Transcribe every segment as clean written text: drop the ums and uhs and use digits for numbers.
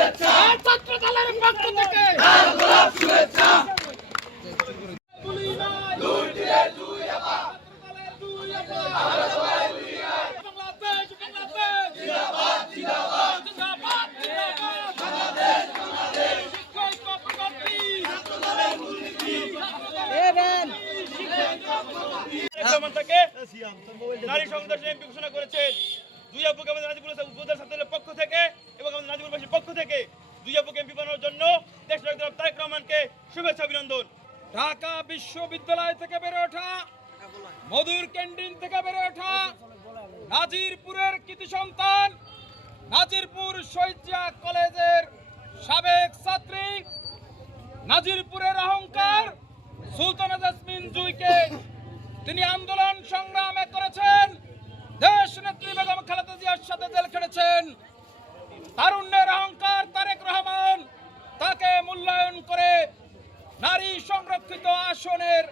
শুভেচ্ছা ছাত্র দলের পক্ষ থেকে শুভেচ্ছা নারী সংগঠন এমপি ঘোষণা করেছেন। দুই আপুকে আমাদের নাজিরপুর উপজেলা ছাত্রদলের পক্ষ থেকে এবং আমাদের নাজিরপুরবাসীর পক্ষ থেকে দুই আপুকে এমপি বানানোর জন্য দেশনায়ক জনাব তারেক রহমানকে শুভেচ্ছা অভিনন্দন। ঢাকা বিশ্ববিদ্যালয় থেকে বেড়ে ওঠা, মধুর ক্যান্টিন থেকে বেড়ে ওঠা, নাজিরপুরের কৃতি সন্তান, নাজিরপুর শহীদিয়া কলেজের সাবেক ছাত্রী, নাজিরপুরের অহংকার সুলতানা জাসমিন জুঁইকে তিনি আন্দোলন সংগ্রামে করেছেন, দেশ নেত্রী বেগম খালেদা জিয়ার সাথে জেল খেটেছেন। তারুণ্যের অহংকার তারেক রহমান তাকে মূল্যায়ন করে নারী সংরক্ষিত আসনের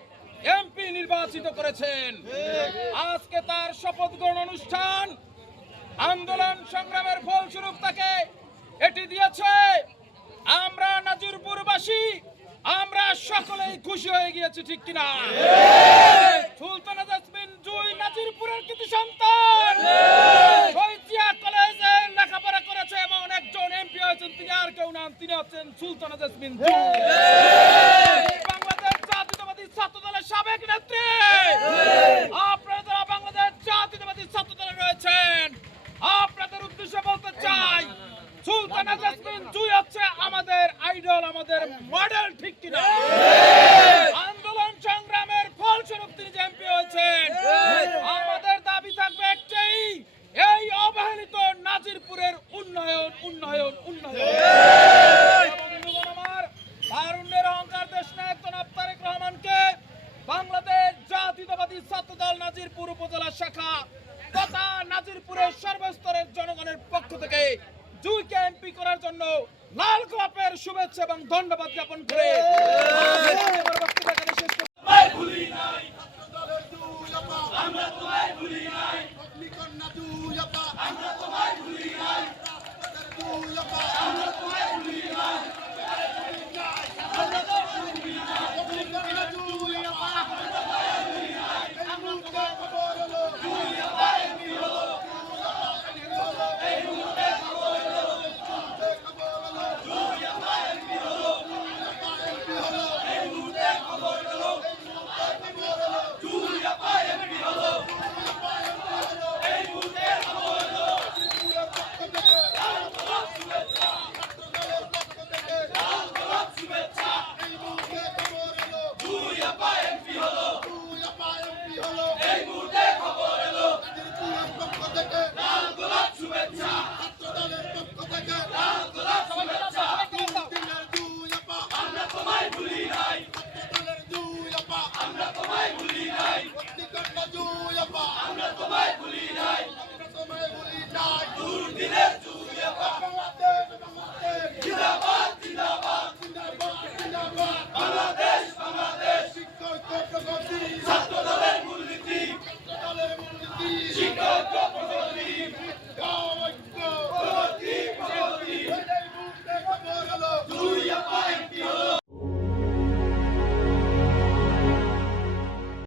এমপি নির্বাচিত করেছেন। আজকে তার শপথ গ্রহণ অনুষ্ঠান আন্দোলন সংগ্রামের ফলস্বরূপ তাকে এটি দিয়েছে। আমরা নাজিরপুরবাসী আমরা সকলেই খুশি হয়ে গিয়েছি, ঠিক কিনা? সুলতানা জাসমিন জুঁই নাজিরপুরের কৃতি সন্তান, শহীদিয়া কলেজে লেখাপড়া করেছে এবং একজন এমপি হয়েছেন। তিনি আর কেউ নাম, তিনি হচ্ছেন সুলতানা জাসমিন জুঁই, বাংলাদেশ জাতীয়তাবাদী ছাত্রদলের সাবেক নেত্রী। আপনারা যারা বাংলাদেশ জাতীয়তাবাদী ছাত্রদলে রয়েছেন, আপনাদের উদ্দেশ্যে বলতে চাই, সুলতানা জাসমিন জুঁই হচ্ছে আমাদের আইডল, আমাদের মডেল, ঠিক কিনা? আন্দোলন সংগ্রামের ফলস্বরূপ তিনি এমপি হয়েছেন। আমাদের দাবি থাকবে একটাই, এই অবহেলিত নাজিরপুরের উন্নয়ন উন্নয়ন উন্নয়ন। আমার তারুণ্যের অহংকার দেশনায়ক জনাব তারেক রহমানকে বাংলাদেশ জাতীয়তাবাদী ছাত্রদল নাজিরপুর উপজেলা শাখা তথা নাজিরপুরের সর্বস্তরের জনগণের পক্ষ থেকে জুঁইকে এমপি করার জন্য লাল গোলাপের শুভেচ্ছা এবং ধন্যবাদ জ্ঞাপন করে আমরা তোমায় ভুলি নাই।